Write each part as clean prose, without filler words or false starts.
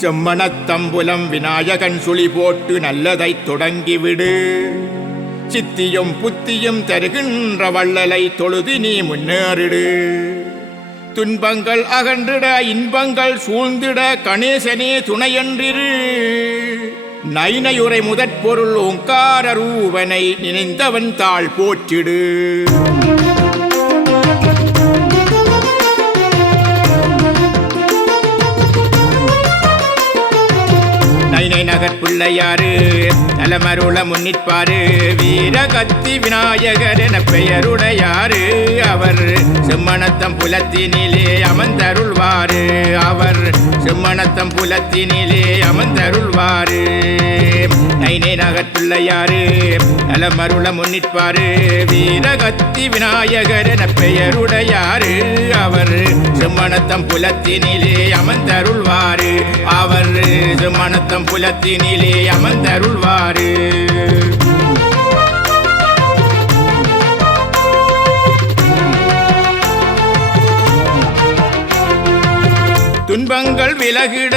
செம்மணத்தம்புலம் விநாயகன் சுழி போட்டு நல்லதை தொடங்கிவிடு. சித்தியும் புத்தியும் தருகின்ற வள்ளலை தொழுது நீ முன்னேறிடு. துன்பங்கள் அகன்றிட இன்பங்கள் சூழ்ந்திட கணேசனே துணையன்றிரு. நைனையுரை முதற்பொருள் ஓங்கார ரூபனை நினைந்தவன் தாழ் போற்றிடு. நைனை நகர் பிள்ளையாறு நலமருள முன்னிற்பாரு. வீரகத்தி விநாயகர் என பெயருடையாறு. அவர் செம்மணத்தம் புலத்தினிலே அமர்ந்தருள்வாரு. அவர் செம்மணத்தம் புலத்தினிலே அமர்ந்தருள்வாரு. நைனை நகர் பிள்ளையாறு நலமருள முன்னிற்பாரு. வீரகத்தி விநாயகர் என பெயருடையாறு. அவர் செம்மணத்தம் புலத்தினிலே அமர்ந்தருள்வாரு. அவர் செம்மணத்தம் புலத்தினிலே அமர்ந்தருள்வாரு. துன்பங்கள் விலகிட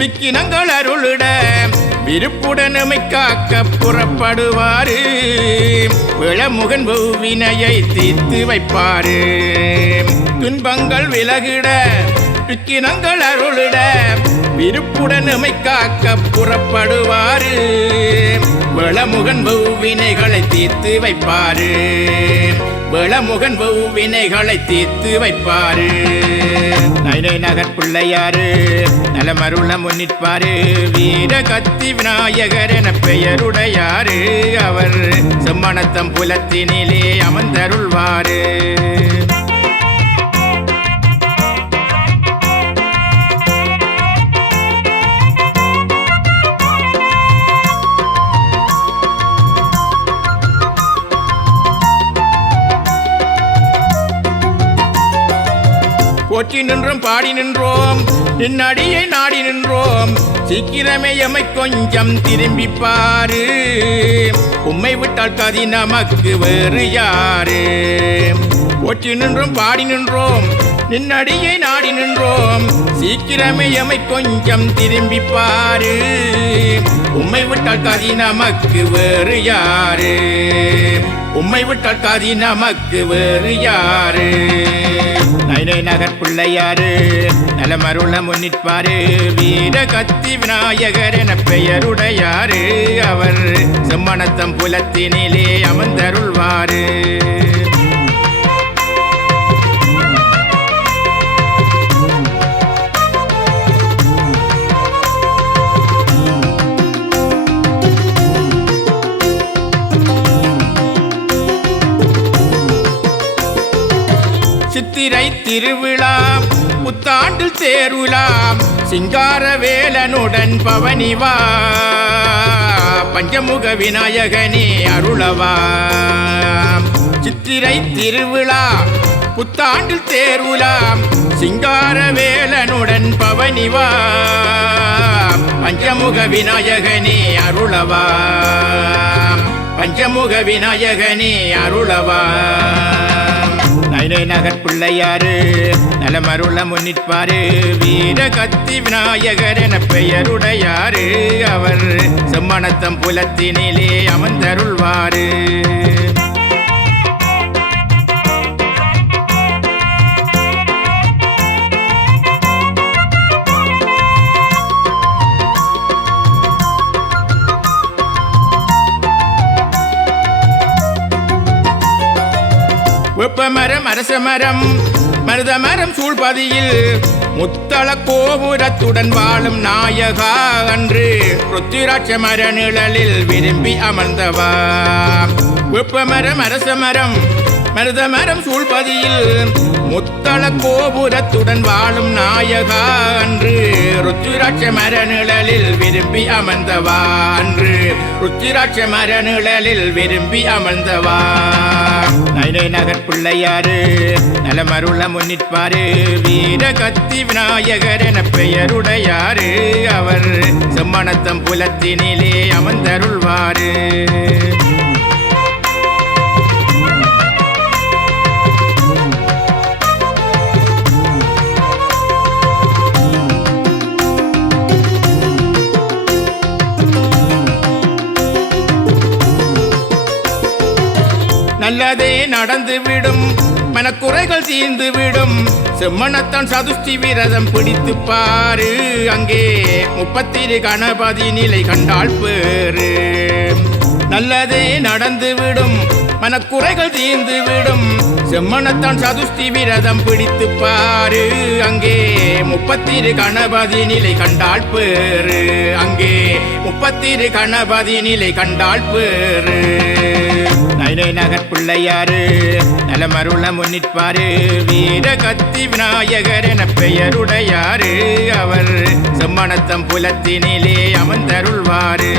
விக்கினங்கள் அருளிட விருப்புடன் காக்க புறப்படுவாரு. விளமுகன் வினையை தீர்த்து வைப்பாரு. துன்பங்கள் விலகிட விக்கினங்கள் அருளிட விருப்புடன் காக்க புறப்படுவாரு. விளமுகன் வினைகளை தீர்த்து வைப்பாரு. விளமுகன் வினைகளை தீர்த்து வைப்பாரு. நைனை நகர் பிள்ளையாறு நலமருள முன்னிற்பாரு. வீரகத்தி விநாயகர் என பெயருடையாறு. அவர் செம்மணத்தம் புலத்தினிலே அமர்ந்தருள்வாரு. போற்றி நின்றோம் பாடி நின்றோம் நின்னடியை நாடி நின்றோம். சீக்கிரமே எமை கொஞ்சம் திரும்பி பாரு. உம்மை விட்டால் கதி நமக்கு வேறு யாரு. போற்றி நின்றோம் பாடி நின்றோம் நின்னடியை நாடி நின்றோம். சீக்கிரமே எமை கொஞ்சம் திரும்பி பாரு. உம்மை விட்டால் கதி நமக்கு வேறு யாரு. உம்மை விட்டால் கதி நமக்கு வேறு யாரு. நைனை நகர் பிள்ளையாறு நலமருள முன்னிற்பாரு. வீரகத்தி விநாயகர் என பெயருடையாறு. அவர் செம்மணத்தம் புலத்தினிலே அமர்ந்தருள்வாரு. சித்திரை திருவிழா புத்தாண்டில் தேருலாம். சிங்கார வேலனுடன் பவனிவா. பஞ்சமுக விநாயகனே அருளவா. சித்திரை திருவிழா புத்தாண்டில் தேருலாம். சிங்கார வேலனுடன் பவனிவா. பஞ்சமுக விநாயகனே அருளவா. பஞ்சமுக விநாயகனே அருளவா. நைனை நகர் பிள்ளையாறு நலமருள முன்னிற்பாரு. வீரகத்தி விநாயகர் என பெயருடையாறு. அவர் செம்மணத்தம் புலத்தினிலே அமர்ந்தருள்வாரு. வெப்பமரம் அரசமரம் மருதமரம் சூழ்பதியில் முத்தள கோபுரத்துடன் வாழும் நாயகா. அன்று ருத்திராட்ச மர நிழலில் விரும்பி அமர்ந்தவா. வெப்பமரம் அரசமரம் மருதமரம் சூழ்பதியில் முத்தள கோபுரத்துடன் வாழும் நாயகா. அன்று ருத்திராட்ச மர நிழலில் விரும்பி அமர்ந்தவா. அன்று ருத்திராட்ச மர நிழலில் விரும்பி அமர்ந்தவா. நைனை நகர் பிள்ளையாறு நலமருள முன்னிற்பாரு. வீரகத்தி விநாயகர் என பெயருடையாறு. அவர் செம்மணத்தம் புலத்தினிலே அமர்ந்தருள்வாரு. நல்லதே நடந்துவிடும், மனக்குறைகள் தீர்ந்துவிடும். செம்மனத்தான் சதுஷ்டி விரதம் பிடித்து பாரு, அங்கே 30 கணபதி நிலை கண்டால் பேரு. நல்லதே நடந்துவிடும், மனக்குறைகள் தீர்ந்துவிடும். செம்மனத்தான் சதுஷ்டி விரதம் பிடித்து பாரு, அங்கே 30 கணபதி நிலை கண்டால் பேரு. அங்கே 30 கணபதி நிலை கண்டால் பேரு. நைனை நகர் பிள்ளையாரு நலமருள முன்னிற்பாரு, வீர கத்தி விநாயகர் என பெயருடையாரு. அவர் செம்மனத்தம் புலத்தினிலே அமர்ந்தருள்வாரு.